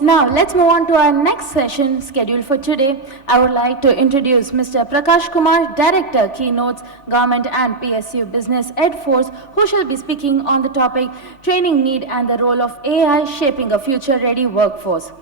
Now, let's move on to our next session scheduled for today. I would like to introduce Mr. Prakash Kumar, Director, Keynotes, Government and PSU Business edForce, who shall be speaking on the topic Training Need and the Role of AI Shaping a Future-Ready Workforce.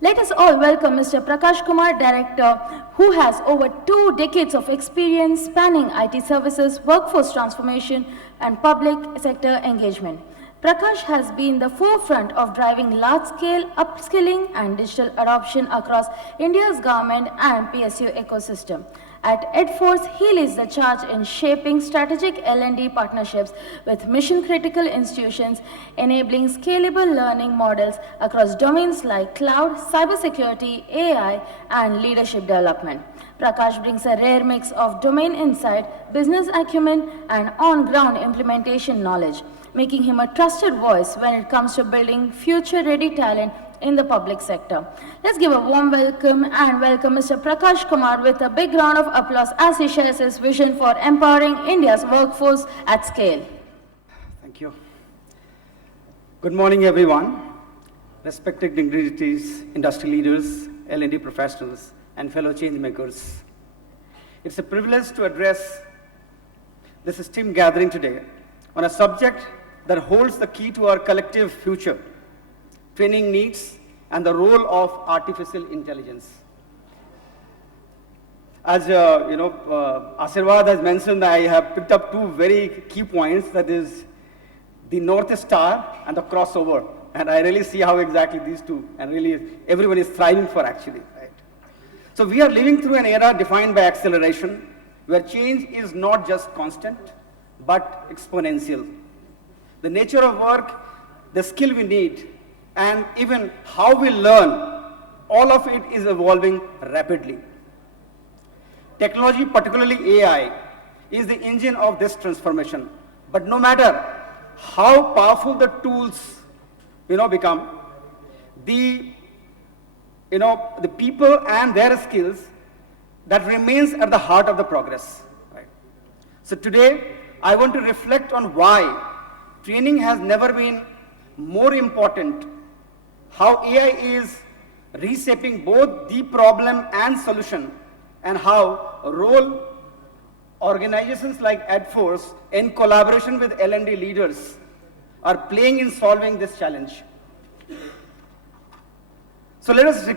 Let us all welcome Mr. Prakash Kumar, Director, who has over 2 decades of experience spanning IT services, workforce transformation, and public sector engagement. Prakash has been the forefront of driving large-scale upskilling and digital adoption across India's government and PSU ecosystem. At edForce, he leads the charge in shaping strategic L&D partnerships with mission-critical institutions, enabling scalable learning models across domains like cloud, cybersecurity, AI, and leadership development. Prakash brings a rare mix of domain insight, business acumen, and on-ground implementation knowledge, making him a trusted voice when it comes to building future-ready talent in the public sector. Let's give a warm welcome and welcome Mr. Prakash Kumar with a big round of applause as he shares his vision for empowering India's workforce at scale. Thank you. Good morning, everyone. Respected dignitaries, industry leaders, L&D professionals, and fellow change makers. It's a privilege to address this esteemed gathering today on a subject that holds the key to our collective future: training needs and the role of artificial intelligence. As Asirvad has mentioned, I have picked up 2 very key points, that is the North Star and the crossover. And I really see how exactly these 2, and really everyone is thriving for actually. Right? So we are living through an era defined by acceleration, where change is not just constant, but exponential. The nature of work, the skill we need, and even how we learn, all of it is evolving rapidly. Technology, particularly AI, is the engine of this transformation. But no matter how powerful the tools become, the people and their skills, that remains at the heart of the progress. Right? So today, I want to reflect on why training has never been more important, how AI is reshaping both the problem and solution, and how role organizations like edForce, in collaboration with L&D leaders, are playing in solving this challenge. So let us,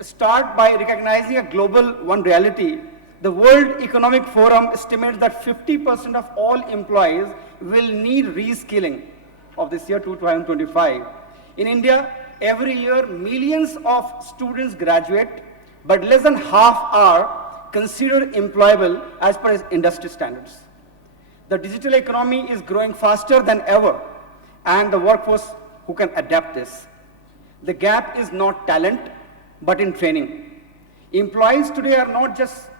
start by recognizing a global one reality. The World Economic Forum estimates that 50% of all employees will need reskilling of this year 2025. In India, every year, millions of students graduate, but less than half are considered employable as per industry standards. The digital economy is growing faster than ever, and the workforce who can adapt this. The gap is not talent, but in training. Employees today are not just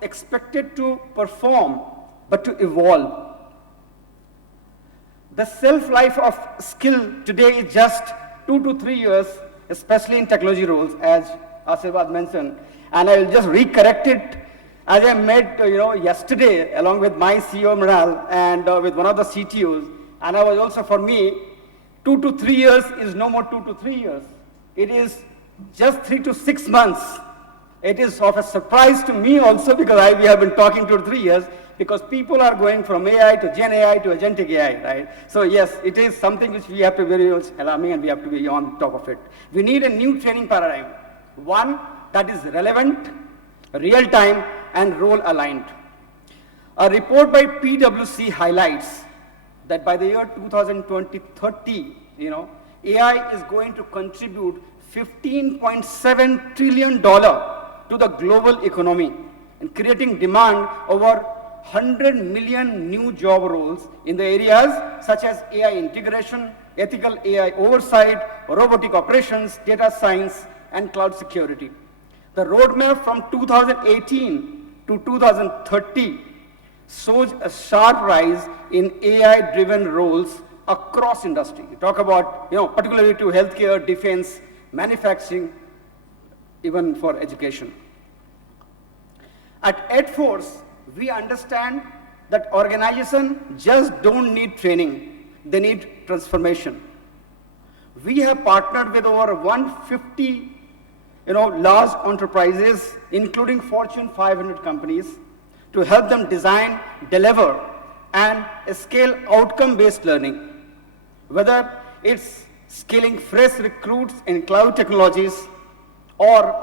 expected to perform, but to evolve. The shelf-life of skill today is just 2 to 3 years, especially in technology roles, as Asirvad mentioned. And I will just recorrect it, as I met yesterday along with my CEO Mral and with one of the CTOs. And I was also, for me, 2 to 3 years is no more 2 to 3 years. It is just 3 to 6 months. It is of a surprise to me also, because we have been talking 2 to 3 years, because people are going from AI to Gen AI to agentic AI, right? So yes, it is something which we have to be very much alarming, and we have to be on top of it. We need a new training paradigm, one that is relevant, real-time, and role-aligned. A report by PwC highlights that by the year 2030, AI is going to contribute $15.7 trillion to the global economy, and creating demand over 100 million new job roles in the areas such as AI integration, ethical AI oversight, robotic operations, data science, and cloud security. The roadmap from 2018 to 2030 shows a sharp rise in AI-driven roles across industry. You talk about, particularly to healthcare, defense, manufacturing, even for education. At edForce, we understand that organizations just don't need training, they need transformation. We have partnered with over 150 large enterprises, including Fortune 500 companies, to help them design, deliver, and scale outcome-based learning. Whether it's scaling fresh recruits in cloud technologies or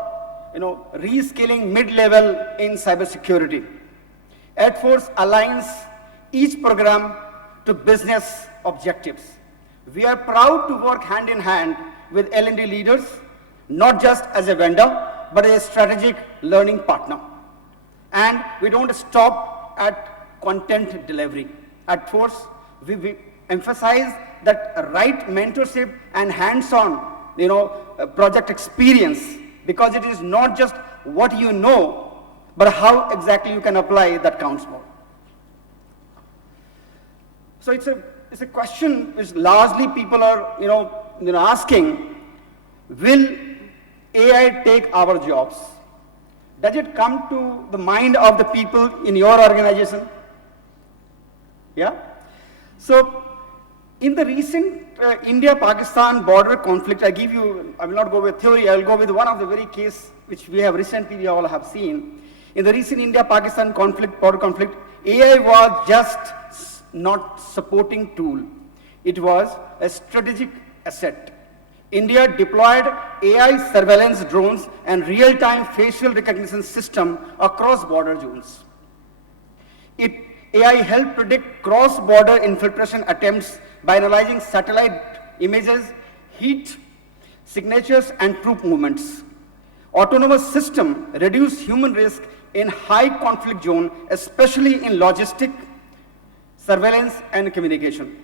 reskilling mid-level in cybersecurity. edForce aligns each program to business objectives. We are proud to work hand in hand with L&D leaders, not just as a vendor, but as a strategic learning partner. And we don't stop at content delivery. At Force, we emphasize that right mentorship and hands-on, project experience, because it is not just what you know, but how exactly you can apply that counts more. So it's a question which largely people are, asking: will AI take our jobs? Does it come to the mind of the people in your organization? Yeah? So, in the recent India-Pakistan border conflict, I will not go with theory, I will go with one of the very case which we all have seen. In the recent India-Pakistan border conflict, AI was just not supporting tool. It was a strategic asset. India deployed AI surveillance drones and real-time facial recognition system across border zones. AI helped predict cross-border infiltration attempts by analyzing satellite images, heat signatures, and troop movements. Autonomous system reduced human risk in high conflict zone, especially in logistic, surveillance, and communication.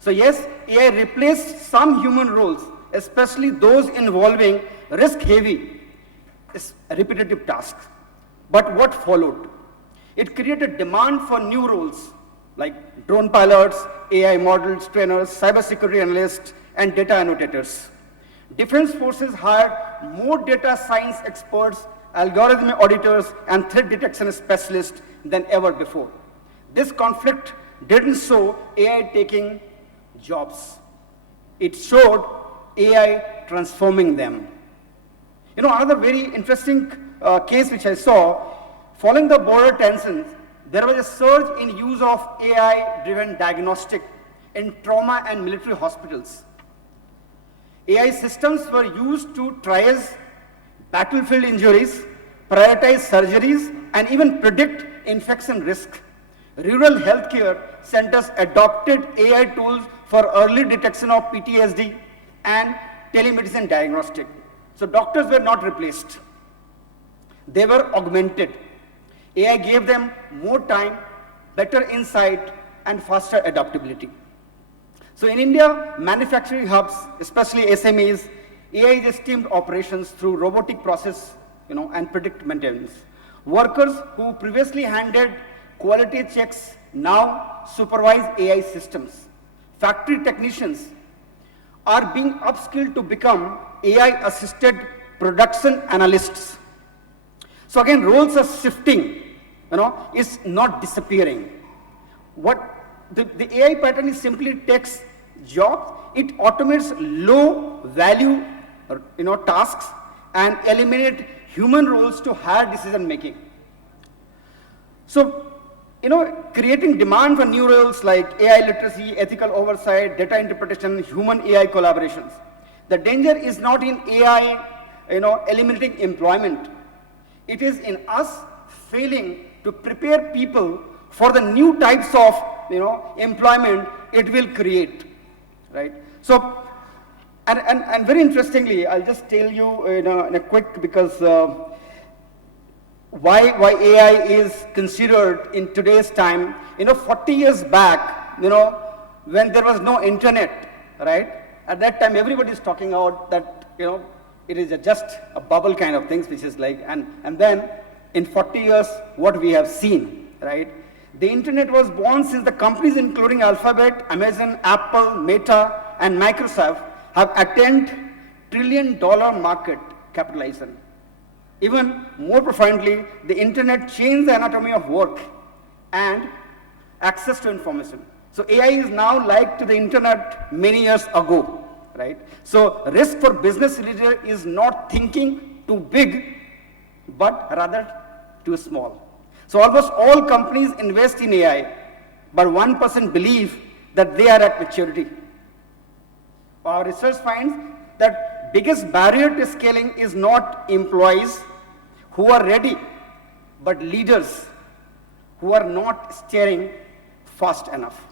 So yes, AI replaced some human roles, especially those involving risk-heavy, repetitive tasks. But what followed? It created demand for new roles like drone pilots, AI models, trainers, cybersecurity analysts, and data annotators. Defense forces hired more data science experts, algorithm auditors, and threat detection specialists than ever before. This conflict didn't show AI taking jobs. It showed AI transforming them. Another very interesting case which I saw, following the border tensions, there was a surge in use of AI-driven diagnostic in trauma and military hospitals. AI systems were used to triage battlefield injuries, prioritize surgeries, and even predict infection risk. Rural healthcare centers adopted AI tools for early detection of PTSD and telemedicine diagnostic. So doctors were not replaced. They were augmented. AI gave them more time, better insight, and faster adaptability. So in India, manufacturing hubs, especially SMEs, AI is esteemed operations through robotic process, and predictive maintenance. Workers who previously handled quality checks now supervise AI systems. Factory technicians are being upskilled to become AI-assisted production analysts. So again, roles are shifting, it's not disappearing. What the AI pattern is simply takes jobs, it automates low value, tasks and eliminate human roles to higher decision making. So, creating demand for new roles like AI literacy, ethical oversight, data interpretation, human AI collaborations. The danger is not in AI, eliminating employment. It is in us failing to prepare people for the new types of, employment it will create, right? So, and very interestingly, I'll just tell you in a quick, because why AI is considered in today's time. 40 years back, when there was no internet, right? At that time, everybody is talking about that, it is just a bubble kind of things, which is like, and then in 40 years, what we have seen, right? The internet was born since the companies including Alphabet, Amazon, Apple, Meta, and Microsoft have attained $1 trillion market capitalization. Even more profoundly, the internet changed the anatomy of work and access to information. So AI is now like to the internet many years ago, right? So risk for business leader is not thinking too big, but rather too small. So almost all companies invest in AI, but 1% believe that they are at maturity. Our research finds that biggest barrier to scaling is not employees who are ready, but leaders who are not steering fast enough.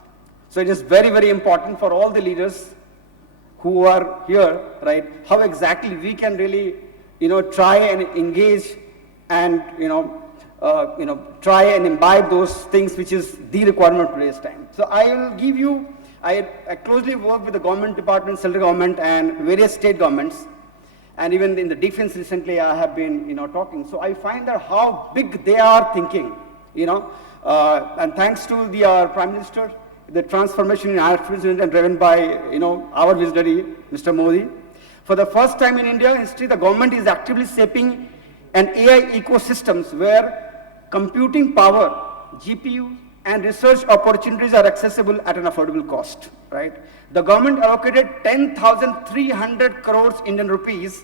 So it is very, very important for all the leaders who are here, right, how exactly we can really, try and engage and, try and imbibe those things which is the requirement of today's time. So I will give you, I closely work with the government department, central government and various state governments. And even in the defense recently, I have been, talking. So I find that how big they are thinking, and thanks to the Prime Minister, the transformation in artificial intelligence driven by, our visionary, Mr. Modi. For the first time in India history, the government is actively shaping an AI ecosystems where computing power, GPU, and research opportunities are accessible at an affordable cost, right? The government allocated 10,300 crores Indian rupees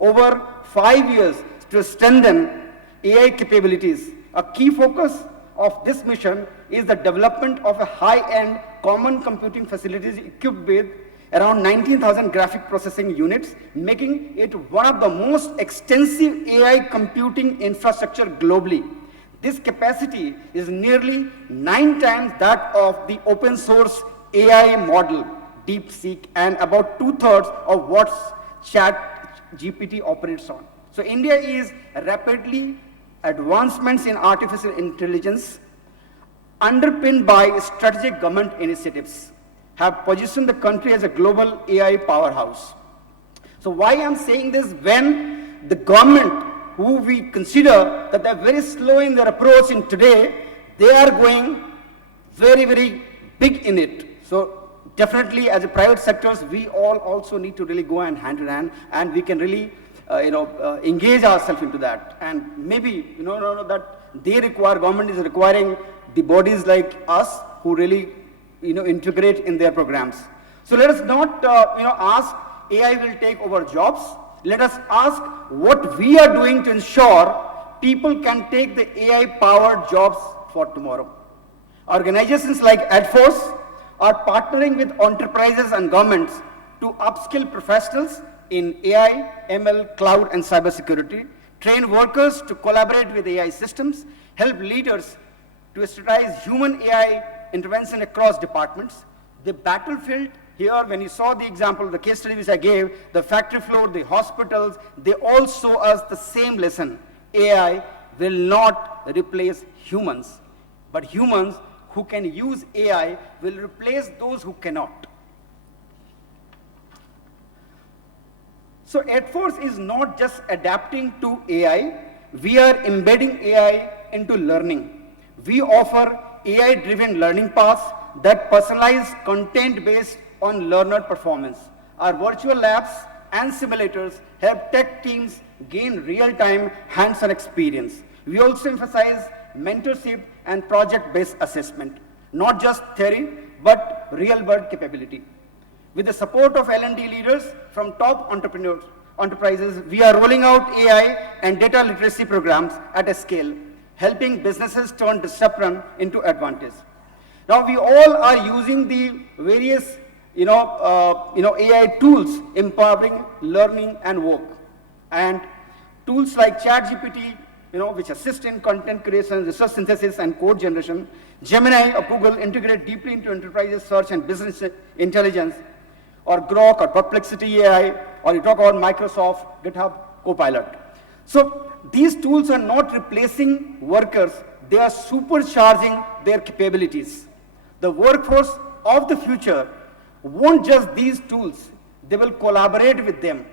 over 5 years to strengthen AI capabilities. A key focus of this mission is the development of a high-end common computing facilities equipped with around 19,000 graphic processing units, making it one of the most extensive AI computing infrastructure globally. This capacity is nearly 9 times that of the open source AI model, DeepSeek, and about 2/3 of what ChatGPT operates on. So India is rapidly advancements in artificial intelligence underpinned by strategic government initiatives have positioned the country as a global AI powerhouse. So why I'm saying this, when the government, who we consider that they're very slow in their approach in today, they are going very, very big in it. So definitely as a private sectors, we all also need to really go hand in hand, and we can really engage ourselves into that. And maybe, that they require, government is requiring the bodies like us who really, integrate in their programs. So let us not, ask AI will take over jobs. Let us ask what we are doing to ensure people can take the AI-powered jobs for tomorrow. Organizations like edForce are partnering with enterprises and governments to upskill professionals in AI, ML, cloud, and cybersecurity, train workers to collaborate with AI systems, help leaders to strategize human AI intervention across departments. The battlefield here, when you saw the example, the case study which I gave, the factory floor, the hospitals, they all show us the same lesson. AI will not replace humans, but humans who can use AI will replace those who cannot. So edForce is not just adapting to AI, we are embedding AI into learning. We offer AI-driven learning paths that personalize content based on learner performance. Our virtual labs and simulators help tech teams gain real-time hands-on experience. We also emphasize mentorship and project-based assessment, not just theory, but real-world capability. With the support of L&D leaders from top enterprises, we are rolling out AI and data literacy programs at a scale, helping businesses turn disruption into advantage. Now we all are using the various AI tools empowering learning and work. And tools like ChatGPT, which assist in content creation, research synthesis, and code generation. Gemini of Google integrate deeply into enterprises search and business intelligence, or Grok or Perplexity AI, or you talk about Microsoft, GitHub, Copilot. So these tools are not replacing workers, they are supercharging their capabilities. The workforce of the future won't just these tools, they will collaborate with them.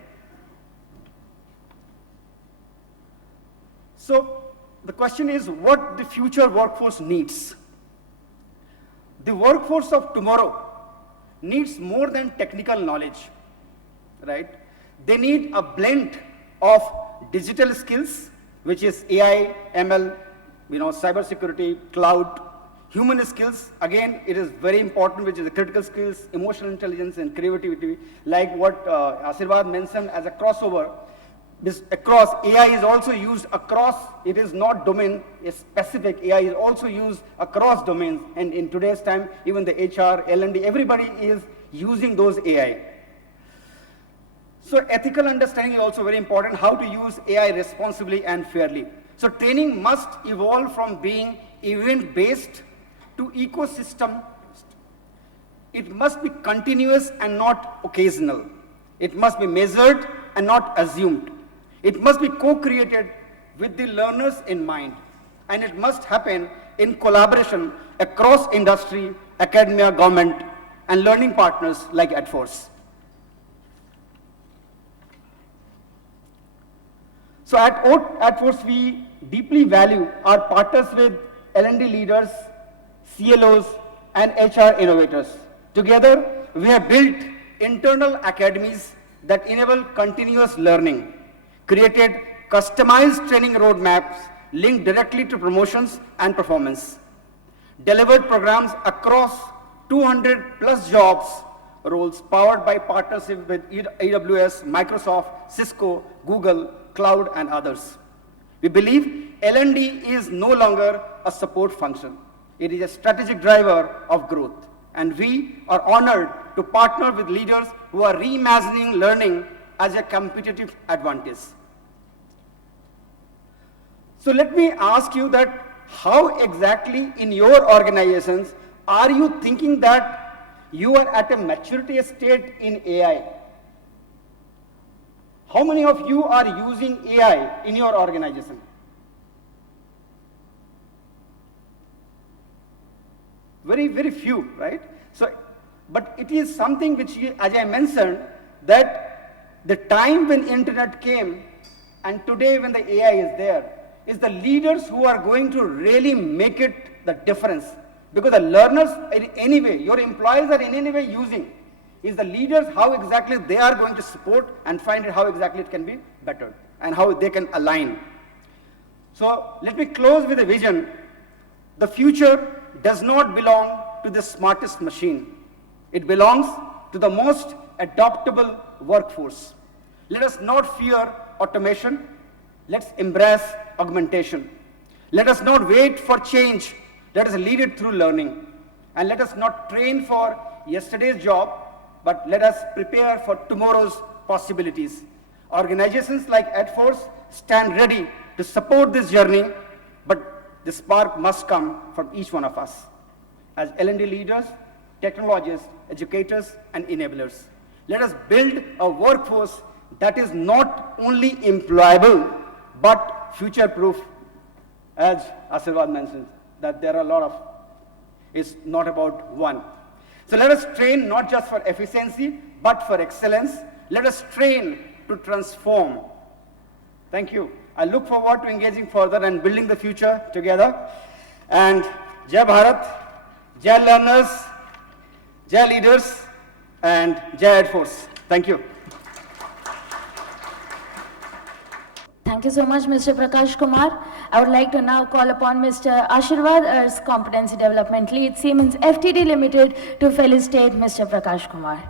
So the question is what the future workforce needs. The workforce of tomorrow needs more than technical knowledge, right? They need a blend of digital skills, which is AI, ML, cybersecurity, cloud, Human skills, again, it is very important, which is the critical skills, emotional intelligence and creativity, like what Asirvad mentioned as a crossover. This across, AI is also used across, it is not domain specific, AI is also used across domains, and in today's time, even the HR, L&D, everybody is using those AI. So ethical understanding is also very important, how to use AI responsibly and fairly. So training must evolve from being event-based to ecosystem. It must be continuous and not occasional. It must be measured and not assumed. It must be co-created with the learners in mind. And it must happen in collaboration across industry, academia, government, and learning partners like edForce. So at edForce, we deeply value our partners with L&D leaders, CLOs, and HR innovators. Together, we have built internal academies that enable continuous learning, created customized training roadmaps linked directly to promotions and performance, delivered programs across 200 plus jobs roles powered by partnership with AWS, Microsoft, Cisco, Google, Cloud, and others. We believe L&D is no longer a support function. It is a strategic driver of growth. And we are honored to partner with leaders who are reimagining learning as a competitive advantage. So let me ask you that how exactly in your organizations are you thinking that you are at a maturity state in AI? How many of you are using AI in your organization? Very, very few, right? So, but it is something which, as I mentioned, that the time when internet came and today when the AI is there, is the leaders who are going to really make it the difference. Because the learners, in any way, your employees are in any way using, is the leaders how exactly they are going to support and find out how exactly it can be better and how they can align. So let me close with a vision. The future does not belong to the smartest machine. It belongs to the most adaptable workforce. Let us not fear automation. Let's embrace augmentation. Let us not wait for change. Let us lead it through learning. And let us not train for yesterday's job, but let us prepare for tomorrow's possibilities. Organizations like edForce stand ready to support this journey, but the spark must come from each one of us as L&D leaders, technologists, educators, and enablers. Let us build a workforce that is not only employable, but future-proof. As Asirvad mentioned, that there are a lot of, it's not about one. So let us train not just for efficiency, but for excellence. Let us train to transform. Thank you. I look forward to engaging further and building the future together. And Jai Bharat, Jai learners, Jai leaders, and Jai edForce. Thank you. Thank you so much, Mr. Prakash Kumar. I would like to now call upon Mr. Ashirvad Ers, Competency Development Lead, Siemens FTD Limited, to felicitate Mr. Prakash Kumar.